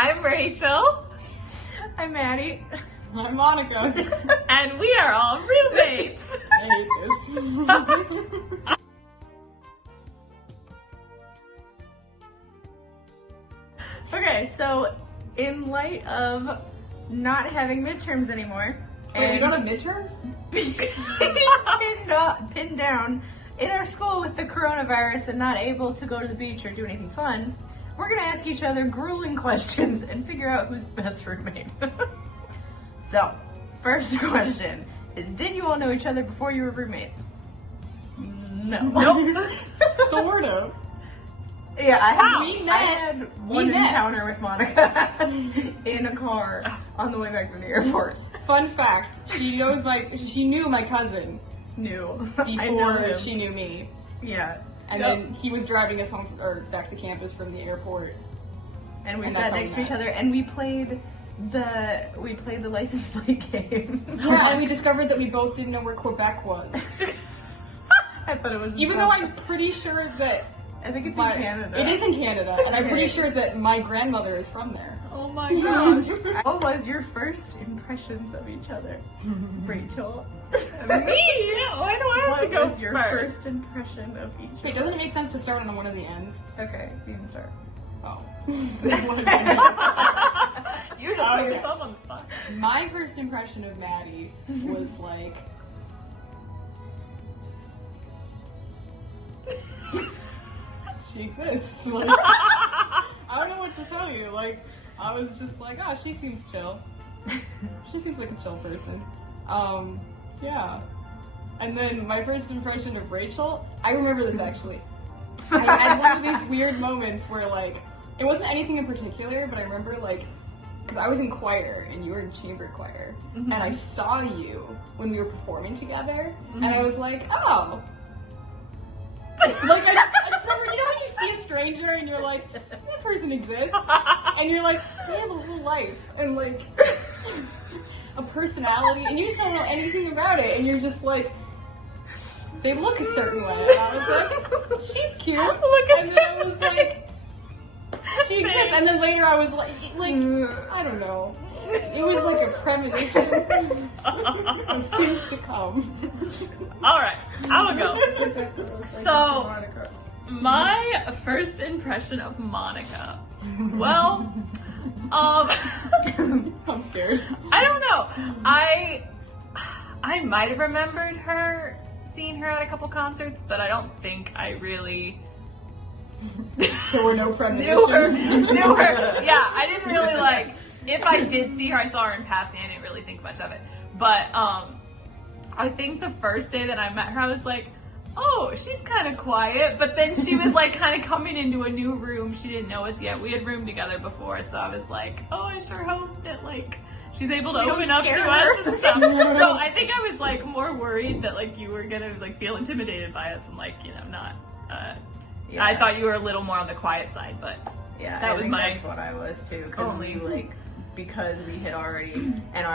I'm Rachel. I'm Maddie. I'm Monica. And we are all roommates. I hate this. Okay, so in light of not having midterms anymore, Wait, we don't have midterms? pinned down in our school with the coronavirus and not able to go to the beach or do anything fun, we're gonna ask each other grueling questions and figure out who's the best roommate. So, first question is, did you all know each other before you were roommates? No. Nope. Sort of. Yeah, I had We one met. encounter with Monica in a car on the way back from the airport. Fun fact, she knew my cousin Knew. I know before him. she knew me. Yeah. And Yep. then he was driving us home, or back to campus from the airport. And we And sat that's how next we to each met. other and we played the license plate game. Yeah, and we discovered that we both didn't know where Quebec was. I thought it was Even though I'm pretty sure that I think it's my- in Canada. It is in Canada, and I'm pretty sure that my grandmother is from there. Oh my gosh. What was your first impressions of each other, Rachel? Me? Why do I have to What go was your first? first impression of each Wait, other? doesn't it make sense to start on one of the ends? Okay, you can start. Oh. You just put Okay. yourself on the spot. My first impression of Maddie was like, she exists. Like, I don't know what to tell you. Like, I was just like, oh, she seems chill. She seems like a chill person. Yeah. And then my first impression of Rachel, I remember this actually. I had one of these weird moments where like, it wasn't anything in particular, but I remember like, because I was in choir and you were in chamber choir, and I saw you when we were performing together, and I was like, oh. Like, I just remember, you know when you see a stranger and you're like, that person exists, and you're like, they have a whole life, and like, a personality, and you just don't know anything about it, and you're just like, they look a certain way, and I was like, she's cute, and then I was like, she exists, and then later I was like, I don't know. It was like a premonition of things to come. Alright, I will go. So, my first impression of Monica. Well, I'm scared. I don't know. I might have remembered her, seeing her at a couple concerts, but I don't think I really There were no knew premonitions. her. Yeah, I didn't really like, if I did see her, I saw her in passing, I didn't really think much of it. But I think the first day that I met her, I was like, oh, she's kind of quiet. But then she was like kind of coming into a new room. She didn't know us yet. We had roomed together before, so I was like, oh, I sure hope that like she's able to open up to us and stuff. So I think I was like more worried that like you were gonna like feel intimidated by us and like, you know, not Yeah. I thought you were a little more on the quiet side, but Yeah, that I was think my that's what I was too, because only- we like, because we had already, and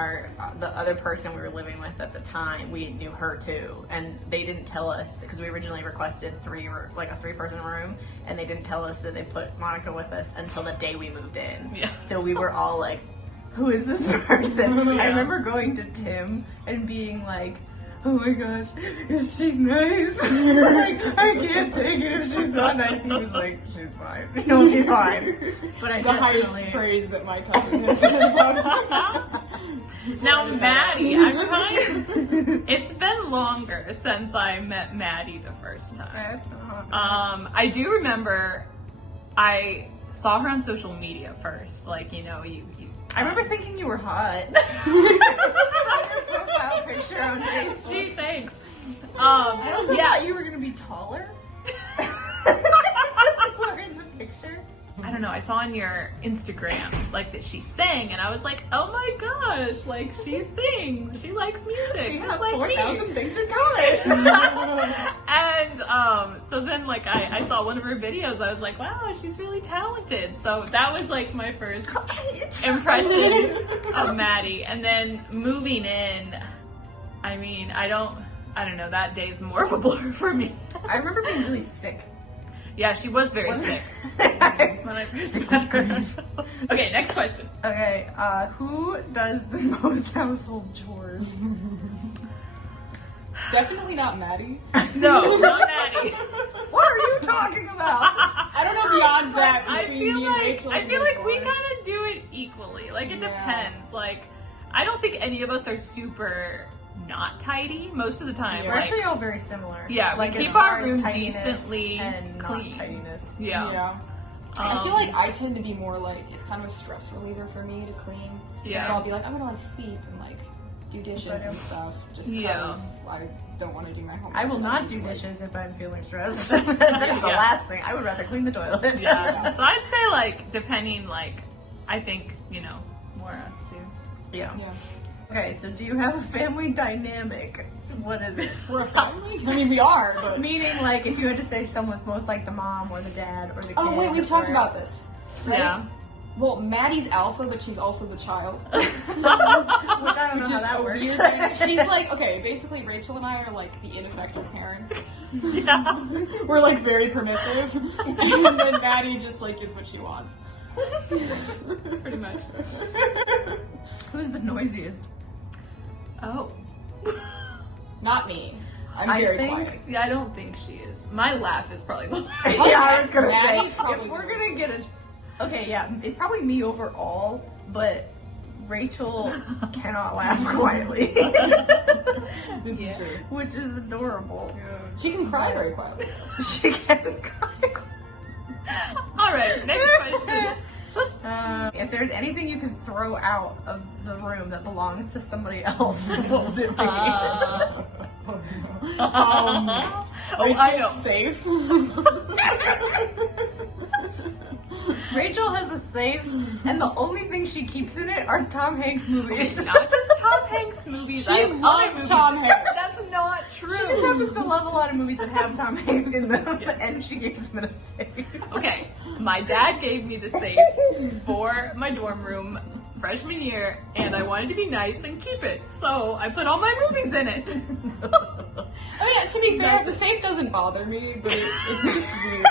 the other person we were living with at the time, we knew her too, and they didn't tell us, because we originally requested a 3-person room, and they didn't tell us that they put Monica with us until the day we moved in. Yeah. So we were all like, who is this person? Yeah. I remember going to Tim and being like, oh my gosh, is she nice? Like, I can't take it if she's not nice. He was like, she's fine. You'll be fine. But I The highest definitely... praise that my cousin has said about her. Now, Maddie, it's been longer since I met Maddie the first time. Yeah, it's been a hot I do remember I saw her on social media first. Like, you know, you I remember thinking you were hot. Profile picture on Facebook. Gee, thanks. I also Yeah, thought you were gonna be taller. You were in the picture. I don't know, I saw on your Instagram, like, that she sang, and I was like, oh my gosh, like, she sings, she likes music, You just have like 4,000 me. things in common. And, so then, like, I saw one of her videos, I was like, wow, she's really talented. So that was, like, my first impression of Maddie. And then when in, I mean, I don't know, that day's more of a blur for me. I remember being really sick. Yeah, she was very sick. When I first met her. Okay, next question. Okay, who does the most household chores? Definitely not Maddie. No, not Maddie. What are you talking about? I don't know beyond that I between feel me and like Rachel. I and feel like we Nicole. kind of do it equally. Like it Yeah. depends. Like I don't think any of us are super not tidy most of the time. Yeah. We're Like, actually all very similar. Yeah, we like, as keep far our as room tidiness decently and clean. not tidiness. yeah. Yeah. I feel like I tend to be more like, it's kind of a stress reliever for me to clean. Yeah. So I'll be like, I'm gonna like sweep and like do dishes and stuff just because I don't want to do my homework. I will Like, not do like- dishes if I'm feeling stressed. That's the Yeah. last thing. I would rather clean the toilet. Yeah. So I'd say like depending like I think, you know, more us too. Yeah. Yeah. Okay, so do you have a family dynamic? What is it? We're a family? I mean, we are, but. Meaning, like, if you had to say someone's most like the mom or the dad or the kid. Oh, wait, we've talked about this. Right? Yeah. Well, Maddie's alpha, but she's also the child. Which I don't know Which how is that a works. weird thing. She's like, okay, basically Rachel and I are like the ineffective parents. Yeah. We're like very permissive. And then Maddie just like gets what she wants. Pretty much. Who's the noisiest? Oh. Not me. I'm I very think- quiet. Yeah, I don't think she is. My laugh is probably the Yeah, I was gonna Maddie's say. probably If we're the gonna get a. Okay, yeah, it's probably me overall, but Rachel cannot laugh quietly. This Yeah. is true. Which is adorable. She can cry very quietly. She can cry. Alright, next question. If there's anything you could throw out of the room that belongs to somebody else, what would it be? Oh, I know. Safe. Rachel has a safe, and the only thing she keeps in it are Tom Hanks movies. Not just Tom Hanks movies. I She have other loves movies. Tom Hanks. That's not true. She just happens to love a lot of movies that have Tom Hanks in them, and she keeps them in a safe. Okay, my dad gave me the safe for my dorm room freshman year, and I wanted to be nice and keep it, so I put all my movies in it. I mean, to be fair, the safe doesn't bother me, but it's just weird.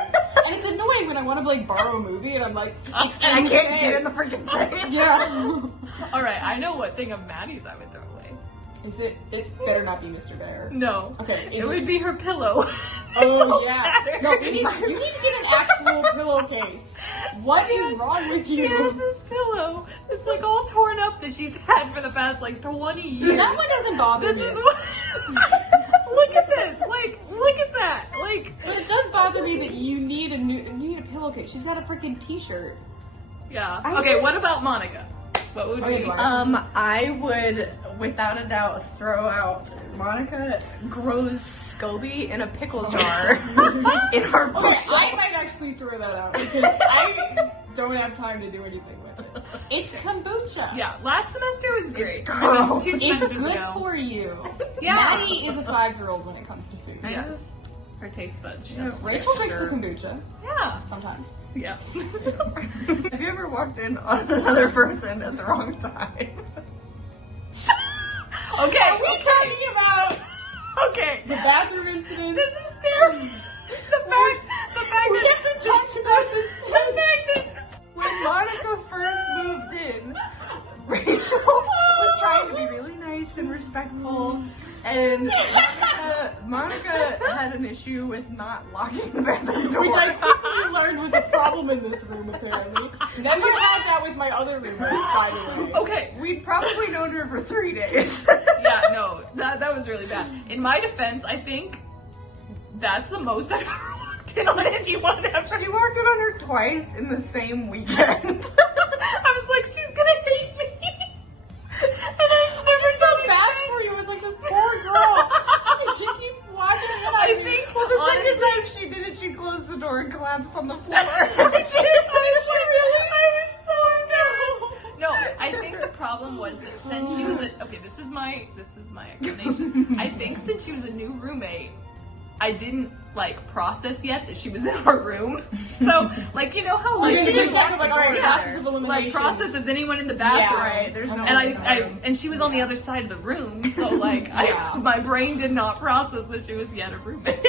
And it's annoying when I want to like borrow a movie and I'm like, it's And I in the can't safe. get in the freaking safe. Yeah. Alright, I know what thing of Maddie's I would throw away. Is it? It better not be Mr. Bear. No. Okay. It would be her pillow. Oh It's all yeah. tattered. No, you need to get an actual pillowcase. What is wrong with She has you? this pillow. It's like all torn up that she's had for the past like 20 years. That one doesn't bother This me. is what. Look at this. Like, look at that. Like. But it does bother me that you need a pillowcase. She's got a freaking t-shirt. Yeah. I Okay. just- What about Monica? What would Okay, be? Monica. I would, without a doubt, throw out Monica grows SCOBY in a pickle jar in our Okay, bookshelf. I might actually throw that out because I don't have time to do anything with it. It's kombucha. Yeah. Last semester was great. gross. Two It's semesters good ago. for you. Yeah. Maddie is a 5-year-old when it comes to food. Yes. Her taste buds. She Yeah. doesn't- Rachel drinks the kombucha Yeah. sometimes. Yeah. Have you ever walked in on another person at the wrong time? Okay. Are we talking about Okay. the bathroom incident? This is terrible. The fact We that have to talk about this. the fact that When Monica first moved in, Rachel was trying to be really nice and respectful, and Monica had an issue with not locking the bathroom door. Which I quickly learned was a problem in this room, apparently. Never had that with my other roommates, by the way. okay. We'd probably known her for 3 days. Yeah, no, that was really bad. In my defense, I think that's the most I've ever walked in on anyone ever. She walked in on her twice in the same weekend. I was like, she's gonna hate me. And I've never I done felt bad for you. It was like this poor girl. She keeps walking in. I think Well, the honestly, second time she did it, she closed the door and collapsed on the floor. No, I think the problem was that since she was okay, this is my explanation. I think since she was a new roommate, I didn't like process yet that she was in our room. So like you know how like You're she gonna didn't talk lock about the alright, door process of like elimination. process is anyone in the bathroom. Yeah, right, there's no And one in the room. and she was on the other side of the room, so like Yeah. my brain did not process that she was yet a roommate.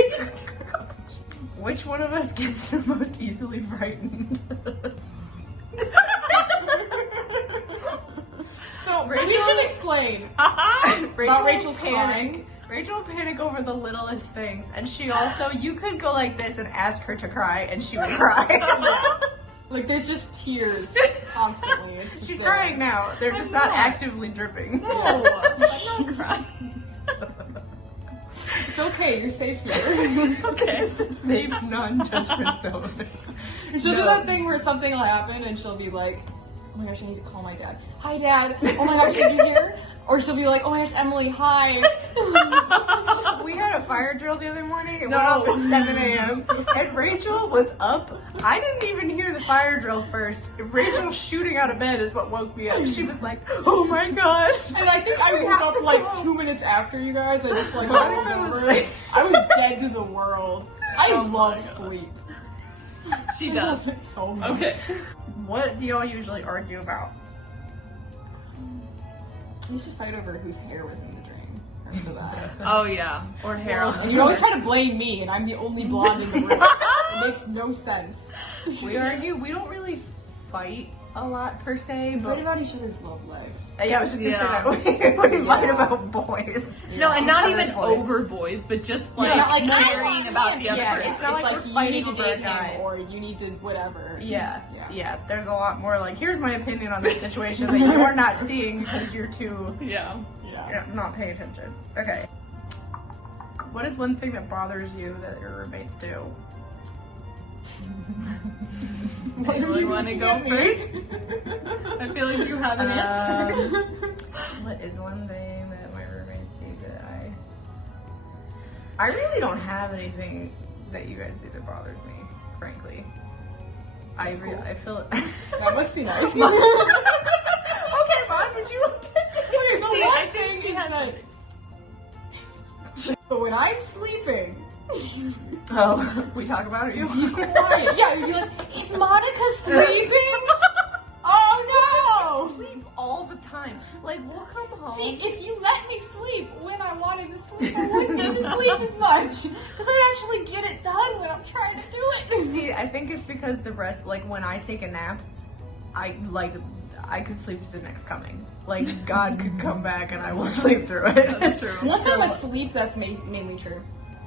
Which one of us gets the most easily frightened? explain about Rachel's crying. Rachel will panic over the littlest things, and she also, you could go like this and ask her to cry, and she would cry. Yeah. Like, there's just tears constantly. It's just She's there. crying now. They're just not actively dripping. No, I'm not crying. It's okay, you're safe here. Okay, it's a safe, non-judgment zone. She'll do that thing where something will happen and she'll be like, oh my gosh, I need to call my dad. Hi, Dad. Oh my gosh, did you hear? Or she'll be like, oh my gosh, Emily, hi. We had a fire drill the other morning. It went off at 7 a.m. And Rachel was up. I didn't even hear the fire drill first. Rachel shooting out of bed is what woke me up. She was like, oh my god. And I think I We woke have up to like go. 2 minutes after you guys. I just like I rolled was over. like- I was dead to the world. I Oh my love God. sleep. She I does. love it so much. Okay. What do y'all usually argue about? We should fight over whose hair was in the drain after that. Oh yeah. Or hair on And you always try to blame me, and I'm the only blonde in the room. It makes no sense. We argue. We don't really fight a lot per se, We but fight about each other's love lives. yeah, I was just gonna Yeah. say that. We fight Yeah. about boys. No, and Yeah. not Each even other's boys. over boys, but just like, Yeah, not like caring about the other Yeah, person. it's not like you we're fighting need to over a date guy. him, or you need to whatever. Yeah, Yeah. yeah. There's a lot more like, here's my opinion on this situation that you're not seeing because you're too Yeah. Yeah. not paying attention. Okay. What is one thing that bothers you that your roommates do? Anyone want to go first? I feel like you have an answer. What is one thing that my roommates do that I really don't have anything that you guys do that bothers me, frankly. That's cool. I feel That must be nice. Okay, Mom, would you like to Okay, the See, one I think thing she is has that- But when I'm sleeping, Oh, we talk about it? you be quiet. Yeah, you'd be like, is Monica sleeping? Oh no! Sleep all the time. Like, we'll come home. See, if you let me sleep when I wanted to sleep, I wouldn't get to sleep as much. Because I'd actually get it done when I'm trying to do it. See, I think it's because the rest, like when I take a nap, I could sleep to the next coming. Like, God could come back and I will sleep through it. That's true. Once I'm asleep, that's mainly true.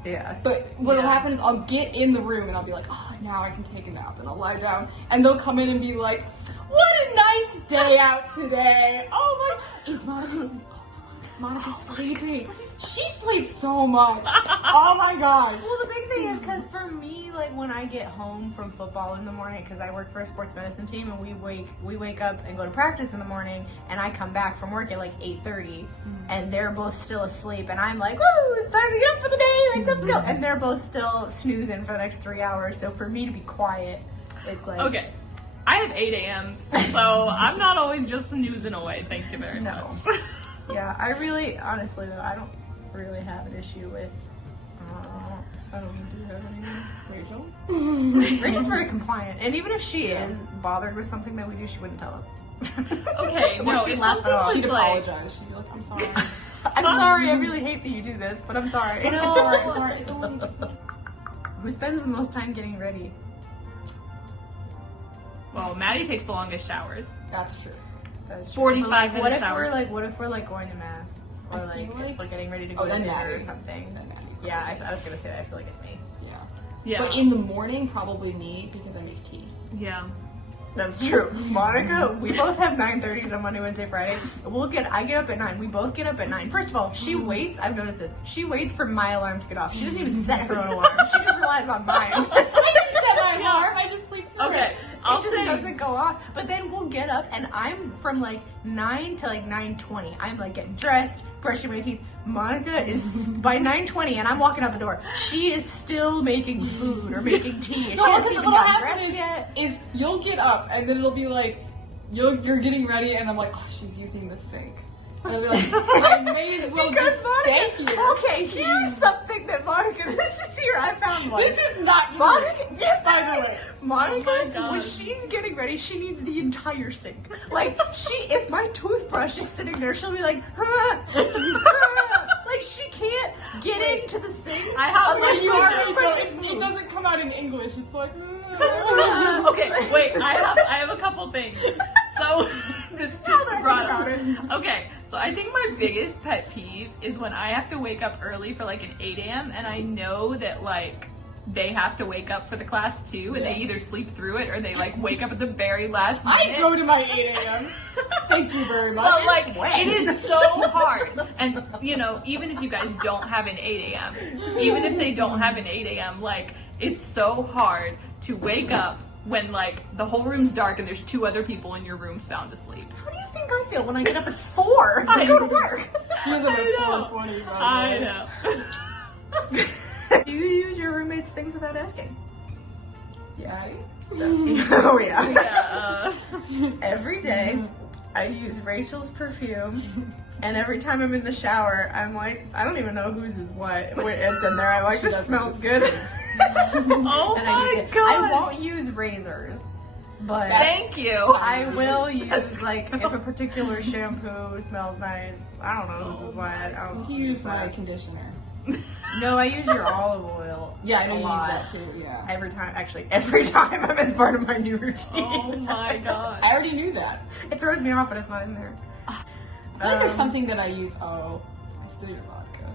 Yeah. But what'll Yeah. happen is I'll get in the room and I'll be like, oh, now I can take a nap, and I'll lie down, and they'll come in and be like, what a nice day out today. Oh my, is Monica sleeping? She sleeps so much. Oh my gosh. Well, the big thing is because for me, like when I get home from football in the morning, because I work for a sports medicine team, and we wake up and go to practice in the morning, and I come back from work at like 8:30, and they're both still asleep, and I'm like, woo, it's time to get up for the day, like let's go, and they're both still snoozing for the next 3 hours. So for me to be quiet, it's like Okay. I have 8 a.m.s, so I'm not always just snoozing away. Thank you very No. much. Yeah, I really, honestly though, I don't really have an issue with. I don't do you have anything. Rachel? Rachel's very compliant, and even if she is bothered with something that we do, she wouldn't tell us. Okay, no, she'd if laugh it something off. was She'd like, apologize. She'd be like, I'm sorry. I'm sorry, I really hate that you do this, but I'm sorry. No, it's alright. It's only- Who spends the most time getting ready? well, Maddie takes the longest showers. That's true. That's 45 But, like, minute what if showers. what if we're like going to mass, or I like, feel like- if we're getting ready to Oh, go to then dinner or Maddie. something? Then Maddie. Yeah, I was gonna say that. I feel like it's me. Yeah. Yeah. But in the morning, probably me, because I make tea. Yeah. That's true. Monica, we both have 9:30s on Monday, Wednesday, Friday. I get up at 9. We both get up at 9. First of all, she waits. I've noticed this. She waits for my alarm to get off. She doesn't even set her own alarm. She just relies on mine. I didn't set my alarm. I just sleep through Okay. it. I'll It just say doesn't go off. But then we'll get up, and I'm from like 9 to like 9:20. I'm like getting dressed, brushing my teeth. Monica is by 9:20, and I'm walking out the door. She is still making food or making tea. No, she hasn't because even what'll gotten happen dressed yet. is you'll get up and then it'll be like, you're getting ready, and I'm like, oh, she's using the sink. And I'll be like, I may as well Because just stay Monica, here. okay, here's something that Monica, this is here, I found one. This is not true. Monica, yes, By the it way. is. Monica, Oh my God. when she's getting ready, she needs the entire sink. Like, if my toothbrush is sitting there, she'll be like, like she can't get into the sink. I have unless one You the too. already toothbrush don't, is it moved. doesn't come out in English. It's like, Okay, wait, I have a couple things. So this just brought up. Okay, So I think my biggest pet peeve is when I have to wake up early for like an 8 a.m. and I know that like they have to wake up for the class too, and they either sleep through it or they like wake up at the very last minute. I go to my 8 a.m.s. Thank you very much. But like, it is so hard. And you know, even if you guys don't have an 8 a.m., even if they don't have an 8 a.m., like it's so hard to wake up when like the whole room's dark and there's 2 other people in your room sound asleep. How do you think I feel when I get up at 4 to go to work? She was up at 4:20. I know. Do you use your roommate's things without asking? Yeah. Oh yeah. Yeah. Every day, I use Rachel's perfume, and every time I'm in the shower, I'm like, I don't even know whose is what. When it's in there, I'm like, this smells good. Oh And I use my it. god. I won't use razors, but Thank you. I will use like if a particular shampoo smells nice. I don't know whose is what. I don't You use my conditioner. No, I use your olive oil. Yeah, I know a you use lot. that too. Yeah. Every time I'm as part of my new routine. Oh my god. I already knew that. It throws me off when it's not in there. I feel like there's something that I use. Oh, I still use vodka.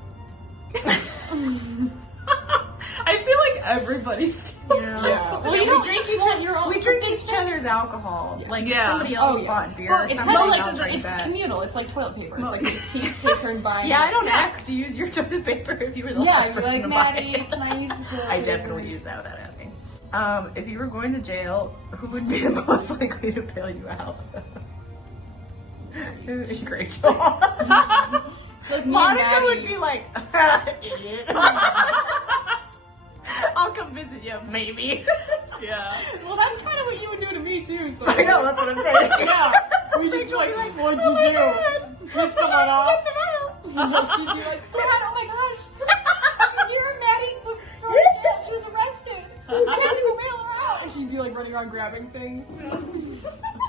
I feel like everybody steals. Yeah. Well, We you don't drink each your own. We drink each other's alcohol. Yeah. Like Yeah. somebody else Oh, yeah. bought beer. Well, it's somebody more like else drank it's that. communal. It's like toilet paper. It's like it's cheap paper and buying. Yeah, I don't ask to use your toilet paper if you were the Yeah, last you're person like to buy Maddie. it. Can I use the toilet I paper? definitely use that without asking. If you were going to jail, who would be the most likely to bail you out? Rachel. Like me and Monica Maddie. would be like, idiot. I'll come visit you, maybe. Yeah. Well, that's kind of what you would do to me too. So. I know, that's what I'm saying. Yeah. We just Rachel would be like, like, what'd "Oh you my do? God. Piss someone off? Let them out. She'd be like, Dad, oh my gosh. You're Maddie was thrown in jail. She was arrested. We have to go bail her out. And she'd be like running around grabbing things.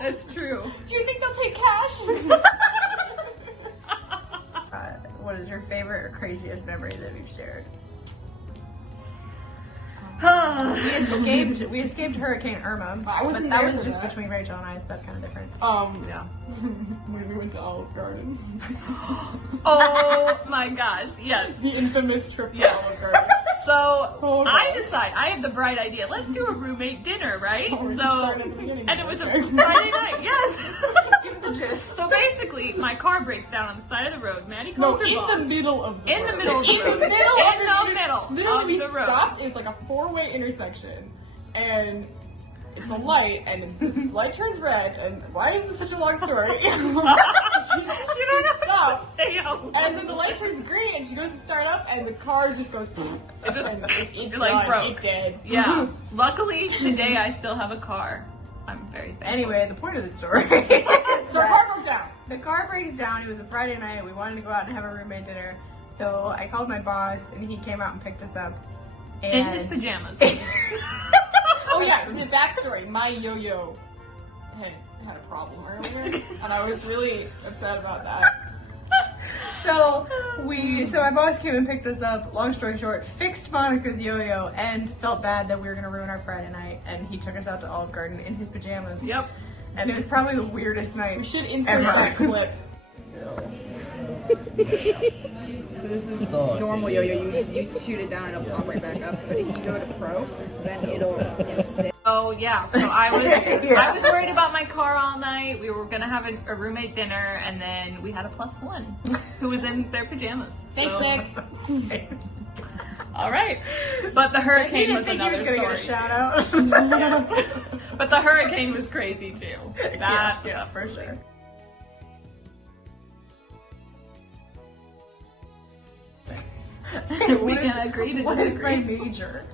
That's true. Do you think they'll take cash? What is your favorite or craziest memory that we've shared? We escaped Hurricane Irma. I wasn't but that there was for just that. between Rachel and I, so that's kind of different. Yeah. When we went to Olive Garden. Oh my gosh, yes. The infamous trip to Yes. Olive Garden. So Oh, I gosh. decide I have the bright idea. Let's do a roommate dinner, right? Oh, we So started at the beginning. and it was a Okay. Friday night. Yes. Give the gist. So basically, my car breaks down on the side of the road. Maddie No, calls her in boss. the middle of the In the road. middle of the In road. the middle of In the middle Literally, of we the road. stopped. It was like a 4-way intersection, and it's a light, and the light turns red. And why is this such a long story? she You don't have stops, to say out loud. and then the light turns green, and she goes to start up, and the car just goes. It just- and it like done. broke. It did. Yeah. Luckily, today I still have a car. I'm very thankful. Anyway, the point of the story. So our car broke down. The car breaks down. It was a Friday night. We wanted to go out and have a roommate dinner. So I called my boss, and he came out and picked us up. And in his pajamas. Oh yeah, the backstory. My yo-yo had a problem earlier, and I was really upset about that. So my boss came and picked us up. Long story short, fixed Monica's yo-yo and felt bad that we were gonna ruin our Friday night. And he took us out to Olive Garden in his pajamas. Yep. And it was probably the weirdest night. We should insert Ever. that clip. So this is normal yo-yo. You shoot it down, it'll pop right back up. But if you go to pro, then it'll sit. Oh yeah, so I was Yeah. I was worried about my car all night. We were gonna have a roommate dinner, and then we had a +1 who was in their pajamas. Thanks, So- Nick. All right, but the hurricane was another He was gonna story. get a shout out. But the hurricane was crazy too. That yeah, for sure. We can agree to What is my disagree. major?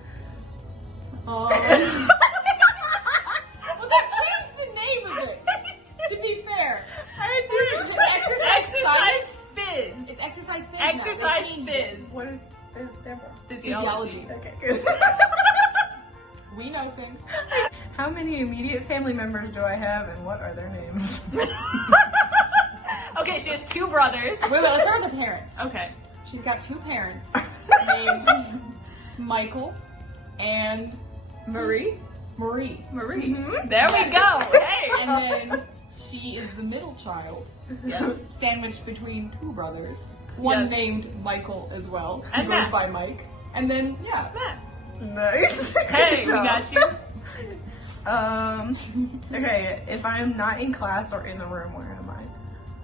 Well, they changed the name of it. To be fair, is it Exercise phys. It's exercise phys. Exercise now. They changed it. phys. What is stand for? Physiology. Okay, good. We know things. How many immediate family members do I have, and what are their names? Okay, she has 2 brothers. Wait, let's start with the parents. Okay. She's got 2 parents named Michael and Marie? Marie. Marie. There we go. Hey. And then she is the middle child, Yes. sandwiched between two brothers. One Yes. named Michael as well, who And goes Matt. by Mike. And then, yeah. Matt. Nice. Hey, Good we job. got you. Okay, if I'm not in class or in the room, where am I?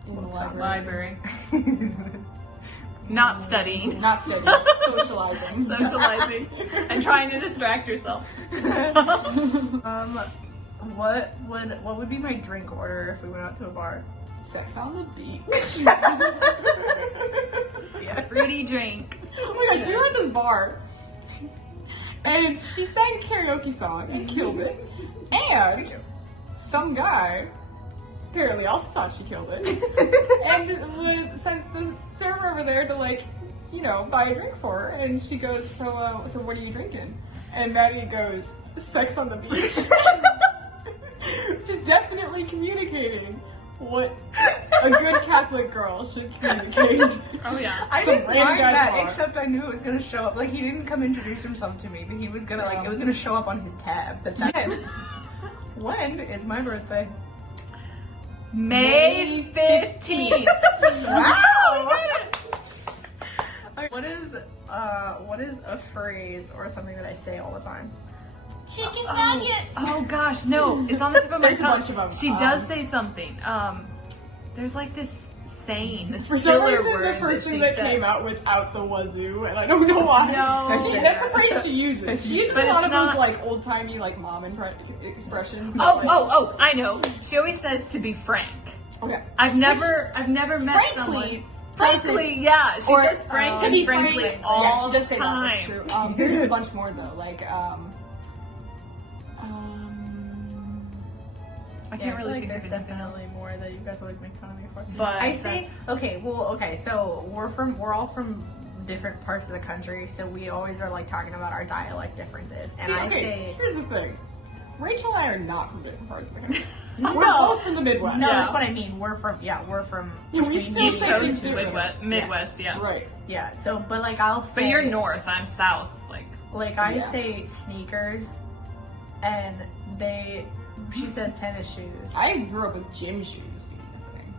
In the Library. Not studying. Not studying, socializing. Socializing. And trying to distract yourself. What would be my drink order if we went out to a bar? Sex on the beach. Yeah. Fruity drink. Oh my gosh, we were at this bar, and she sang a karaoke song and killed it. And some guy apparently also thought she killed it, and sent the server over there to buy a drink for her. And she goes, so what are you drinking? And Maddie goes, sex on the beach. Just definitely communicating what a good Catholic girl should communicate. Oh yeah. I Some didn't random mind guy's that, bar. except I knew it was gonna show up. Like, he didn't come introduce himself to me, but he was gonna it was gonna show up on his tab. The tab. When is my birthday? May 15th. Wow! What is a phrase or something that I say all the time? Chicken nugget. Oh gosh, no. It's on the tip of my There's a tongue. bunch of them. She does say something. There's like this saying, this For some filler reason, word the first that thing she that says. came out was out the wazoo, and I don't know why. No. That's a phrase she uses. She uses But a lot it's of not- those old timey mom expressions. Oh, I know. She always says to be frank. Okay. I've never met someone. Frankly, yeah. She says frank to and be frankly frank, all yeah, she does say the time. that. That's true. There's a bunch more though, I can't really think there's of anything definitely else. more that you guys always make fun of me for. But I say so we're all from different parts of the country, so we always are talking about our dialect differences. And I say here's the thing. Rachel and I are not from different parts of the country. No. We're both from the Midwest. no, Yeah. that's what I mean. We're from We between still East say you- Coast things to differently. Midwest, yeah. Right. yeah. So, but I'll say, But you're north, I'm south. I Yeah. say sneakers, and she says tennis shoes. I grew up with gym shoes being the thing.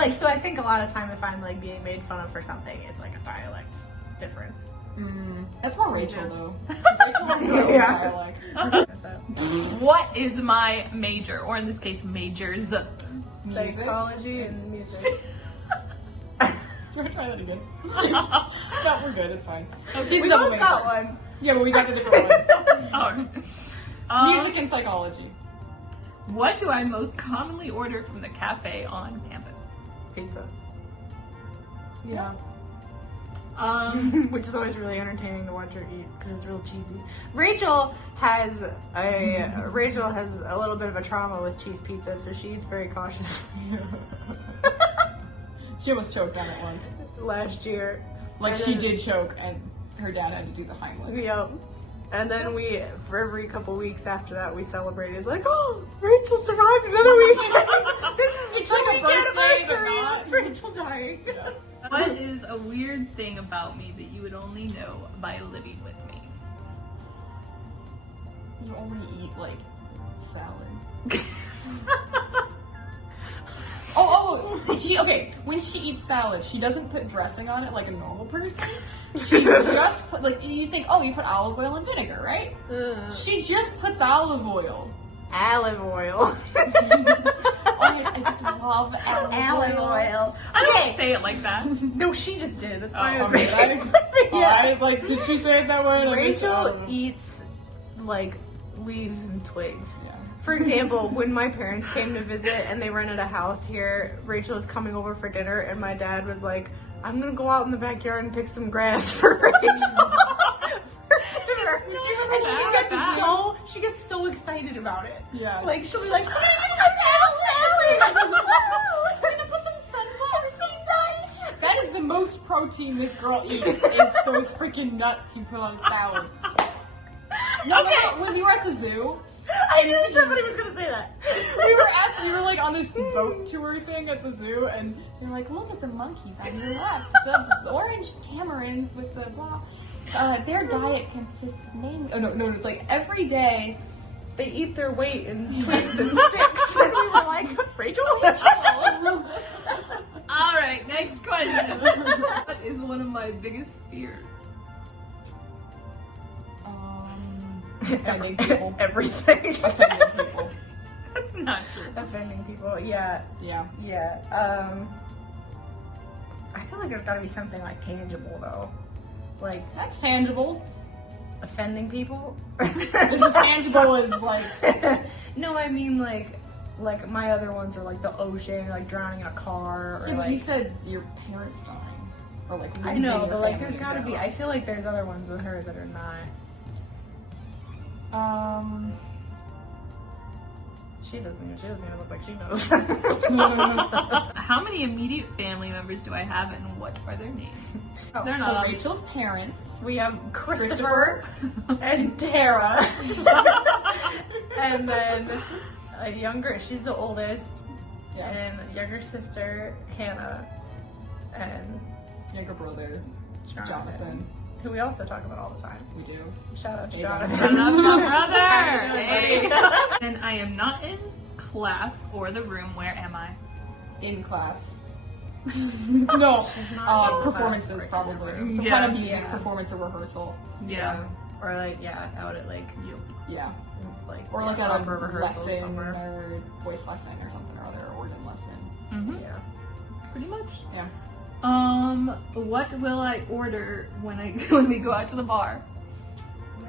Which So I think a lot of time if I'm being made fun of for something, it's a dialect difference. that's more Rachel though. Rachel has her own Yeah. dialect. So, What is my major, or in this case, majors? Music. psychology and music. Should I try that again? No, we're good. It's fine. She's We double both major. got one. Yeah, but we got the different one. Alright. Music and psychology. What do I most commonly order from the cafe on campus? Pizza. Yeah. Which is always really entertaining to watch her eat because it's real cheesy. Rachel has a little bit of a trauma with cheese pizza, so she eats very cautiously. She almost choked on it once. Last year, Like she did choke, and her dad had to do the Heimlich. Yep. And then for every couple weeks after that, we celebrated oh, Rachel survived another week. This is It's like a birthday, but anniversary not. of Rachel dying. Yeah. What is a weird thing about me that you would only know by living with me? You only eat salad. When she eats salad, she doesn't put dressing on it like a normal person. She just put you think, you put olive oil and vinegar, right? She just puts olive oil. Olive oil. I just love olive oil. I don't say it like that. No, she just did. That's why I was Did I? Yeah. Did she say it that way? Rachel eats leaves and twigs. Yeah. For example, when my parents came to visit and they rented a house here, Rachel was coming over for dinner, and my dad was like, "I'm gonna go out in the backyard and pick some grass for Rachel." For dinner. And she gets so excited about it. Yeah. She'll be like, "We're gonna put some sunflower seeds on." That is the most protein this girl eats, is those freaking nuts you put on salad. No, Okay. when we were at the zoo, I knew somebody was gonna say that. we were on this boat tour thing at the zoo, and they're like, look at the monkeys on your left, the orange tamarins with the blah. Their diet consists mainly. Oh no, it's every day they eat their weight in twigs and sticks. And we were like, Rachel? Alright, next question. What is one of my biggest fears? Offending people. Everything. Offending people. That's not true. Offending people, yeah. Yeah. Yeah. I feel like there's gotta be something like tangible though. Like That's tangible. offending people. Just as tangible as like. No, I mean like my other ones are like the ocean, like drowning in a car, or Yeah, but like you said your parents dying, or like I losing know, your but like family there's gotta in be. general. I feel like there's other ones with her that are not. She doesn't even look like she knows. How many immediate family members do I have and what are their names? They're So not on. Rachel's parents, We have Christopher and Tara, and then a younger. She's the oldest, yeah, and younger sister Hannah, and younger brother Jonathan. who we also talk about all the time. We do. Shout out to Hey, Jonathan. I love my brother! Hey. And I am not in class or the room. Where am I? In class. No, not in performances class. probably. Some Yeah. kind of music Yeah. performance or rehearsal. Yeah. Or like out at like Yeah. or Or like at a opera rehearsal lesson somewhere. or voice lesson or something or other, or organ lesson. Mm-hmm. Yeah. Pretty much. Yeah. What will I order when when we go out to the bar?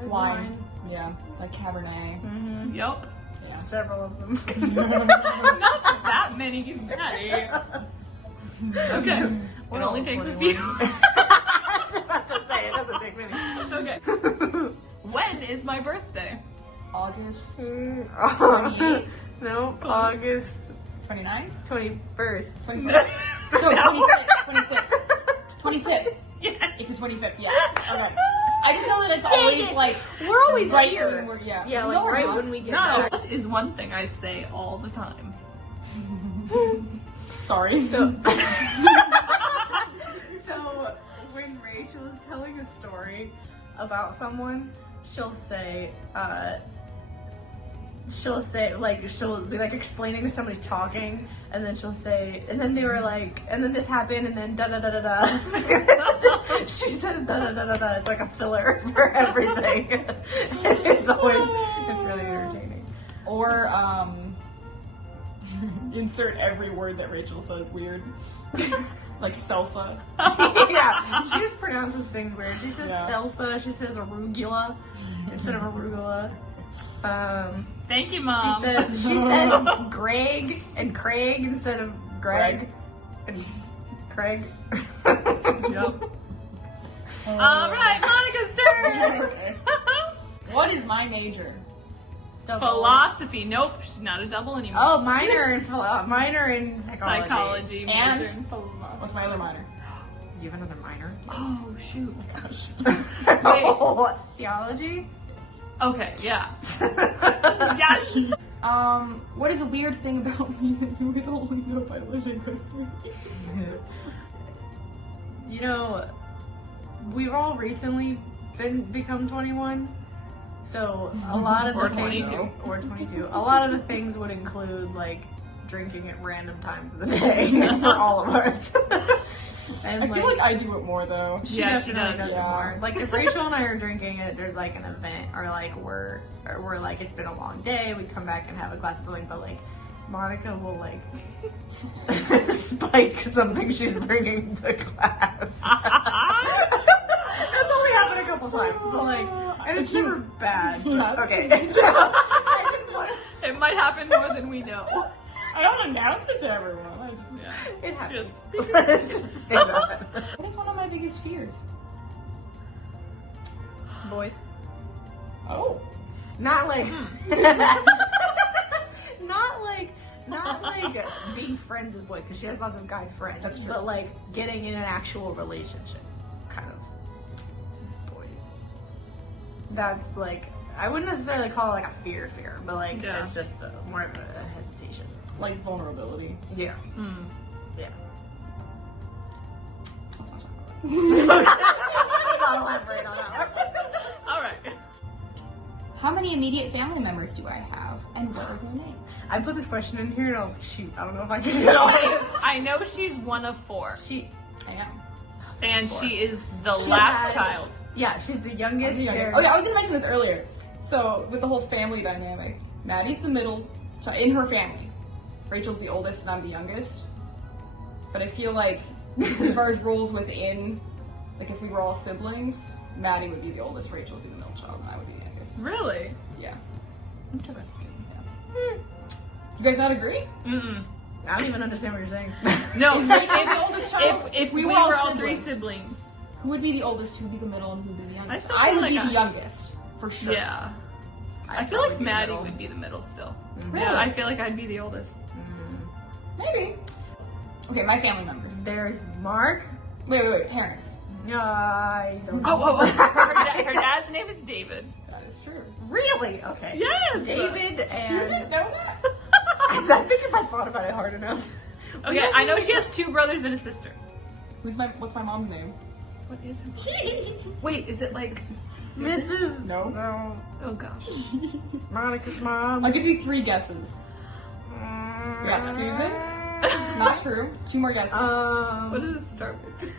Wine. Yeah. Like Cabernet. Mm-hmm. Yup. Yeah. Several of them. Not that many, you Maddie. Okay. It We're only all takes a 21. few. I was about to say, it doesn't take many. Okay. When is my birthday? August 28? No, Close. August 29th? 21st. 25th. No, 26th. 25th. Yes. It's the 25th, yeah. Okay. I just know that it's always it. like We're always right here. when we're, yeah. Yeah, like No, we're right not. when we get No, back. that is one thing I say all the time. Sorry. So, so when Rachel is telling a story about someone, she'll be like explaining to somebody talking, and then she'll say, and then they were like, and then this happened, and then da da da da da. She says da da da da da. It's like a filler for everything. And it's really entertaining. Or, insert every word that Rachel says weird. Like salsa. Yeah, she just pronounces things weird. She says Yeah. salsa. She says arugula instead of arugula. Thank you, Mom. She says Greg and Craig instead of Greg and Craig. Yep. All right, Monica's turn. What is my major? Philosophy. Nope, she's not a double anymore. Oh, minor in psychology. Psychology. And- major in philosophy. What's my other minor? You have another minor? Oh shoot. Gosh. Oh, theology. Okay. Yeah. Yes. What is a weird thing about me that you would only know by living with me? You know, we've all recently become 21, so a lot of the Or things, 22. or 22, a lot of the things would include like drinking at random times of the day for all of us. And I feel like I do it more though. Yeah, she definitely does. it Yeah. more. Like if Rachel and I are drinking it, there's like an event, or like we're like it's been a long day, we come back and have a glass of something, but like Monica will like spike something she's bringing to class. That's only happened a couple times, but like, and it's never bad. Okay. I didn't want It might happen more than we know. I don't announce it to everyone. I just, Yeah. it happens. Just Let's just say that. What is one of my biggest fears? Boys. Oh. Not like, not like being friends with boys, because she has lots of guy friends. That's true. But like getting in an actual relationship, kind of. Boys. That's like, I wouldn't necessarily call it like a fear, but like Yeah. it's just more of a hesitation. Like vulnerability. Yeah. Mm. Yeah. Let's not talk about that. I'll elaborate on that one. All right. How many immediate family members do I have, and what are their names? I put this question in here and oh shoot, I don't know if I can get it. I know she's one of 4. I am. And she is the She last has- child. Yeah, she's the youngest. Oh yeah, I was gonna mention this earlier. So with the whole family dynamic, Maddie's the middle in her family. Rachel's the oldest and I'm the youngest. But I feel like as far as roles within, like if we were all siblings, Maddie would be the oldest, Rachel would be the middle child, and I would be the youngest. Really? Yeah. Interesting. You guys not agree? Mm-mm. I don't even understand what you're saying. No, Is Rachel the oldest child? if we were were all all 3 siblings. siblings. Who would be the oldest, who would be the middle, and who would be the youngest? still I feel would be like the youngest, for sure. Yeah. I feel probably like be the Maddie middle. would be the middle still. Really? Yeah, I feel like I'd be the oldest. Maybe. Okay, my family members. There's Mark. Wait, parents. I don't know. Oh, her dad's name is David. That is true. Really? Okay. Yes! David You and didn't know that? I think if I thought about it hard enough. Okay, I know she has 2 brothers and a sister. What's my mom's name? What is her Wait, is it like... Mrs. No. No. Oh gosh. Monica's mom. I'll give you 3 guesses. You got Susan. Not true. 2 more guesses. What does it start with?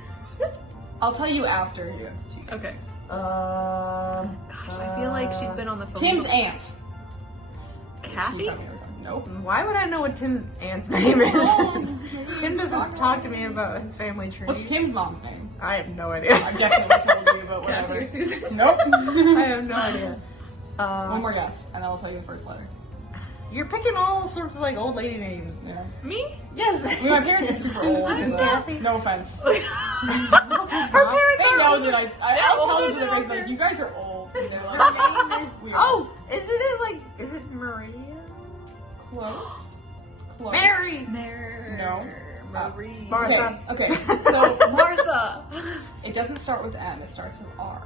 I'll tell you after you have 2 guesses. Okay. Gosh, Gosh, I feel like she's been on the phone. Tim's before. aunt. Kathy? She probably never done- Nope. Why would I know what Tim's aunt's name is? Tim doesn't talk to me about his family tree. What's Tim's mom's name? I have no idea. I definitely told you, but Kathy whatever. or Susan? Nope. I have no idea. One more guess, and then I'll tell you the first letter. You're picking all sorts of like old lady names. Yeah. Me? Yes. I mean, my parents are super old. Susan, so Kathy. no offense. Her parents They are know older. that They're I'll tell older them to than their face, our like, you guys are old. And they're Her like, name is. Weird. Oh, isn't it like? Is it Maria? Close. Close. Mary. No. Marie. Martha. Okay, so Martha. it doesn't start with M, it starts with R.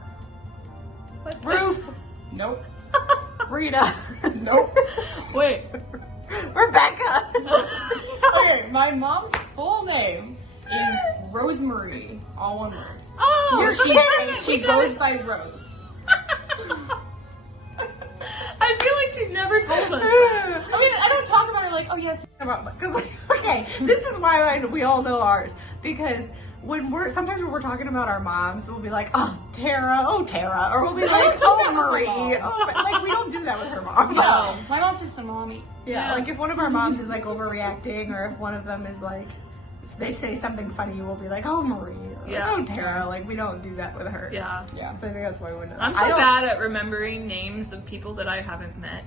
Ruth. Nope. Rita. Nope. Wait. Rebecca. Okay, my mom's full name is Rosemary, all one word. Oh, You're She, kidding. she goes by Rose. I feel like she never told us. I mean, I don't talk about her like, oh yes. Because okay, this is why we all know ours because sometimes when we're talking about our moms, we'll be like, oh Tara, or we'll be like, do oh that with Marie, her mom. oh, like we don't do that with her mom. No, my mom's just a mommy. Yeah, like if one of our moms is like overreacting, or if one of them is like, they say something funny, we'll be like, oh Marie, or Yeah. oh Tara, like we don't do that with her. Yeah. Yeah. So I think that's why we're not. I'm so I don't- bad at remembering names of people that I haven't met.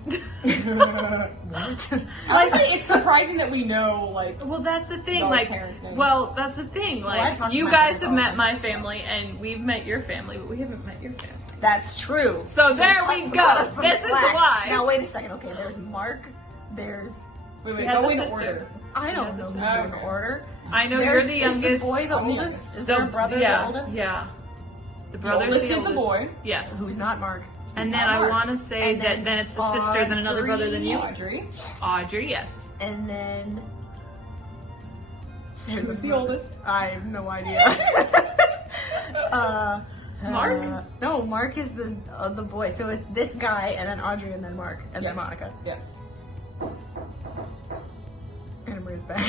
What? Honestly, it's surprising that we know, like, Well, that's the thing. Those like, parents' names. well, that's the thing. Well, I Like, talk to you my guys parents have all the met time. my family, and we've met your family, but we haven't met your family. That's true. So there we cut go. us some This is slack. why. Now wait a second. Okay, there's Mark. There's wait, She has go a in sister. order. I don't Yes, know it's who's not. in order. I know There's- you're the is youngest. the boy the I'm the oldest? youngest. Is there a brother the oldest? Yeah. The The brother's oldest the is the oldest. boy. Yes. Who's not Mark? And Who's then not I Mark? want to say And that then it's the sister, then another brother than you. Audrey. Audrey, yes. And then Who's the oldest? I have no idea. Mark? No, Mark is the boy. So it's this guy, and then Audrey, and then Mark, and then Yes. Monica. Yes. Anna Marie's back.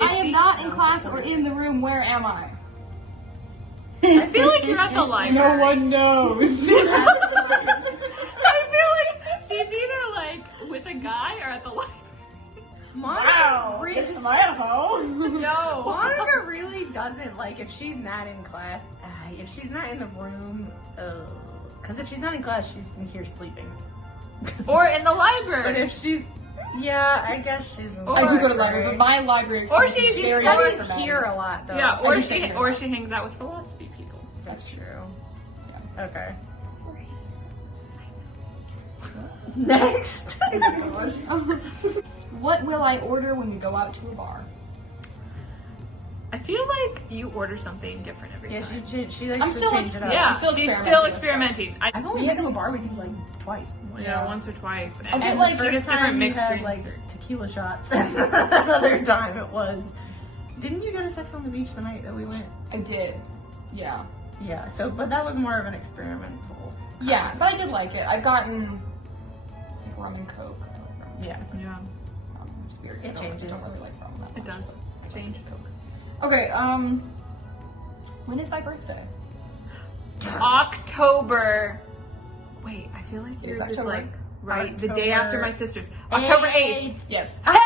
I am not in class or in the room. Where am I? I feel like you're at the library. knows. I feel like she's either like with a guy or at the library. Wow. Am I at home? No. Monica really doesn't like if she's not in class. If she's not in the room, because if she's not in class, she's in here sleeping. Or in the But library. if she's, yeah, I guess she's. In the I do go to the library, but my library Or experience she is very studies different from here a Maddie's. lot, though. Yeah, I or do she think or that. she hangs out with philosophy people. That's true. Yeah. Okay. Next. What will I order when we go out to a bar? I feel like you order something different every Yeah, time. she likes I'm to still change like- it up. Yeah, I'm still she's experimenting still with stuff. experimenting. I've only been to a bar with you like twice. Yeah, once or twice. Okay, And like, she gets different you mixed had drinks. like tequila shots. Another time it was. Didn't you go to Sex on the Beach the night that we went? I did. Yeah. Yeah. So, but that was more of an experimental. Yeah, but I did like it. I've gotten rum and Coke. I like rum and Yeah. Yeah. Spirit. It changes. I don't really like rum that It much, does but change. Coke. Okay, when is my birthday? October. Wait, I feel like Is yours is October? like right the day after October- my sister's. October 8th. Yes. Hey!